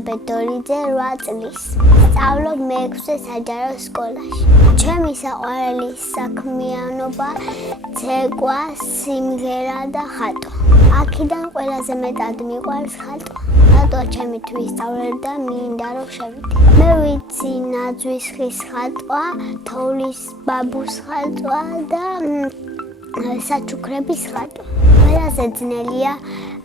ელისაბედ დორიძე 8 წლის. სწავლობ მე-6 საჯარო სკოლაში. ჩემი საყვარელი საქმიანობა ცეკვა, სიმღერა და ხატვა. აქედან ყველაზე მეტად მიყვარს ხატვა. ხატვა ჩემი თვისწავლელი და მინდა რომ შევიდე. მე ვიცი ნაძვის ხის ხატვა, თოვლის ბაბუს ხატვა და საჩუქრების ხატვა. ყველაზე ძნელია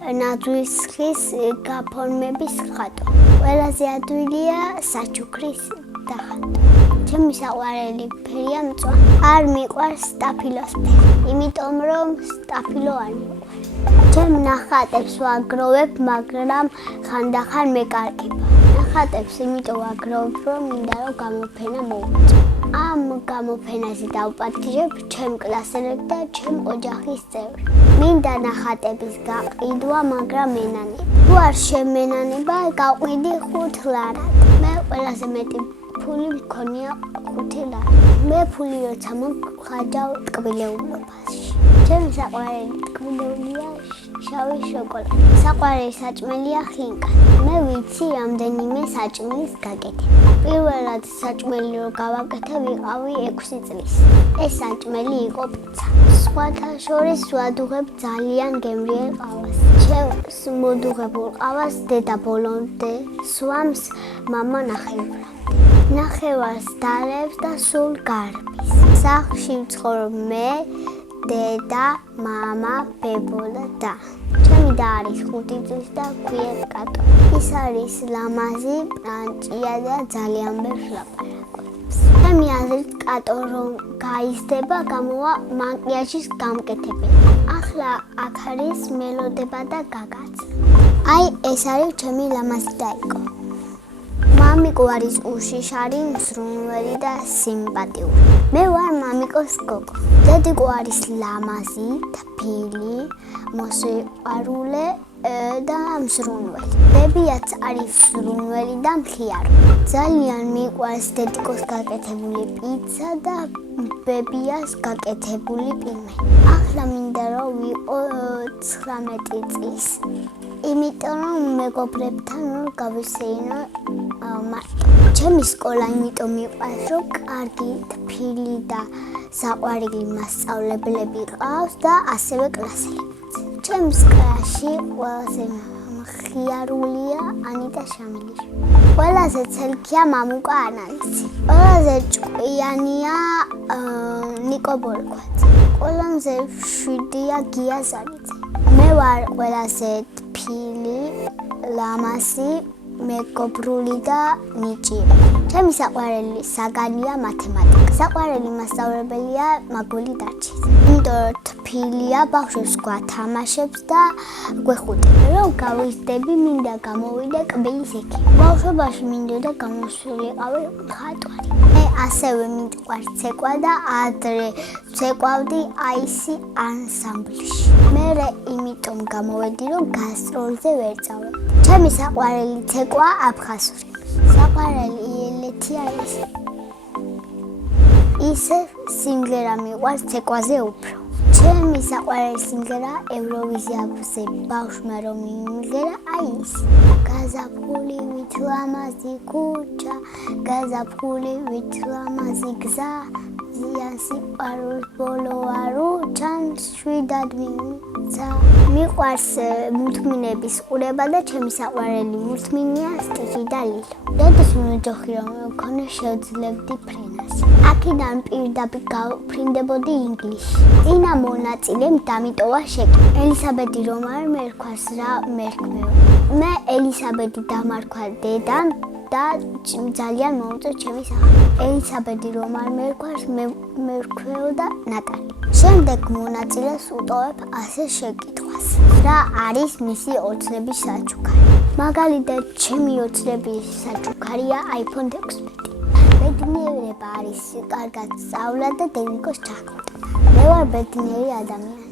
ნაძვის ხის გაფორმების ხატვა. ყველაზე ადვილია საჩუქრის დახატვა. ჩემი საყვარელი ფერია მწვანე. არ მიყვარს სტაფილოსფერი, იმიტომ რომ სტაფილო არ მიყვარს. ჩემ ნახატებს ვაგროვებ, მაგრამ ხანდახან მეკარგება. ნახატებს იმიტომ ვაგროვებ, რომ მინდა რომ გამოფენა მოვუწო. ამ გამოფენაზე დავპატიჟებ ჩემ კლასელებს და ჩემ ოჯახის წევრებს. მინდა ნახატების გაყიდვა, მაგრამ მენანება. თუ არ შემენანება, გავყიდი 5 ლარად. მე ყველაზე მეტი ფული მქონია 5 ლარი. მე ფული როცა მოვხაჯავ ტკბილეულობაში. ჩემი საყვარელი ტკბილეულია შავი შოკოლადი. საყვარელი საჭმელია ხინკალი. მე ვიცი რამდენიმე საჭმელის გაკეთება. პირველად საჭმელი რო გავაკეთე ვიყავი 6 წლის. ეს საჭმელი იყო პიცა. სხვათა შორის ვადუღებ ძალიან გემრიელ ყავას. ჩემს მოდუღებულ ყავას დედა ბოლომდე სვამს, მამა ნახევრად. ნახევარს დალევს და სულ გარბის. სახლში ვცხოვრობ მე, დედა, მამა, ბებოლა და ჩემი და არის 5 წლის და ქვია კატო. ის არის ლამაზი, პანჭია და ძალიან ბევრს ლაპარაკობს. ჩემი აზრით კატო რომ გაიზრდება, გამოვა მაკიაჟის გამკეთებელი. ახლა აქ არის მელოდება და გაგაცნო. აი ეს არის ჩემი ლამაზი დაიკო. მამიკო არის უშიშარი, მსრუნველი და სიმპათიური. მე ვარ მამიკოს გოგო. დედიკო არის ლამაზი, თბილი, მოსიყვარულე და მსრუნველი. ბებიაც არის მსრუნველი და მხიარო. ძალიან მიყვარს დედიკოს გაკეთებული პიცა და ბებიას გაკეთებული პილმენი. ახლა მინდა რომ ვიყო 19 წლის. იმიტომ რომ მეგობრებთან გავისეინო მარტო. ჩემი სკოლა იმიტომ მიყვარს, რომ კარგი, თბილი და საყვარელი მასწავლებლები ყავს და ასევე კლასელებიც. ჩემს კლასში ყველაზე მხიარულია ანიტა შამილიშვილი. ყველაზე ცელქია მამუკა ანალიზი. ყველაზე ჭკვიანია ნიკო ბოლქვაძე. ყველაზე მშვიდია გია ზარიძე. მე ვარ ყველაზე თბილი, ლამაზი, მეგობრული და ნიჭიერი. ჩემი საყვარელი საგანია მათემატიკა. საყვარელი მასწავლებელია მაგული დარჩის. იმიტომ რომ თბილია, ბავშვებს გვათამაშებს და გვეხუტება. რომ გავიზრდები, მინდა გამოვიდე კბილის ექი. ბავშვობაში მინდოდა გამოსულიყავი მხატვარი. მე ასევე მიყვარს ცეკვა და ადრე ვცეკვავდი აისი ანსამბლში. მე იმიტომ გამოვედი, რომ გასტროლზე ვერ წავედი. ჩემი საყვარელი ცეკვა აფხაზური. საყვარელი ელეთი არის. ისე სიმღერა მიყვარს ცეკვაზე უფრო. ჩემი საყვარელი სიმღერა ევროვიზიაზე ბავშვმა რომ მიიმღერა აი ის. გაზაფხული ვით ლამაზი ქუჩა, გაზაფხული ვით ლამაზი გზა, ზიან სიყვარულს ბოლო არ უჩანს, შვიდად მიუცა. მიყვარს მუთმინების ყურება და ჩემი საყვარელი მუთმინია სტიჭი და ლილო. დედის მეჯოხი რომ მქონე შევძლებდი ფრენას. აქედან პირდაპირ გავფრინდებოდი ინგლისში. წინა მონაწილემ დამიტოვა შეკი. ელისაბედი რომ არ მერქვას რა მერქმეო. მე ელისაბედი დამარქვა დედამ და ძალიან მოუწევ ჩემი სახელი. ელისაბედი რომ არ მერქვას მერქვეო და ნატალი. შემდეგ მონაწილეს უტოვებ ასე შეკითხვას. რა არის მისი ოცნების საჩუქარი? მაგალითად, ჩემი ოცნების საჩუქარია iPhone 16. ბედნიერება არის კარგად სწავლა და დედიკოს ჩახტვა. მე ვარ ბედნიერი ადამიანი.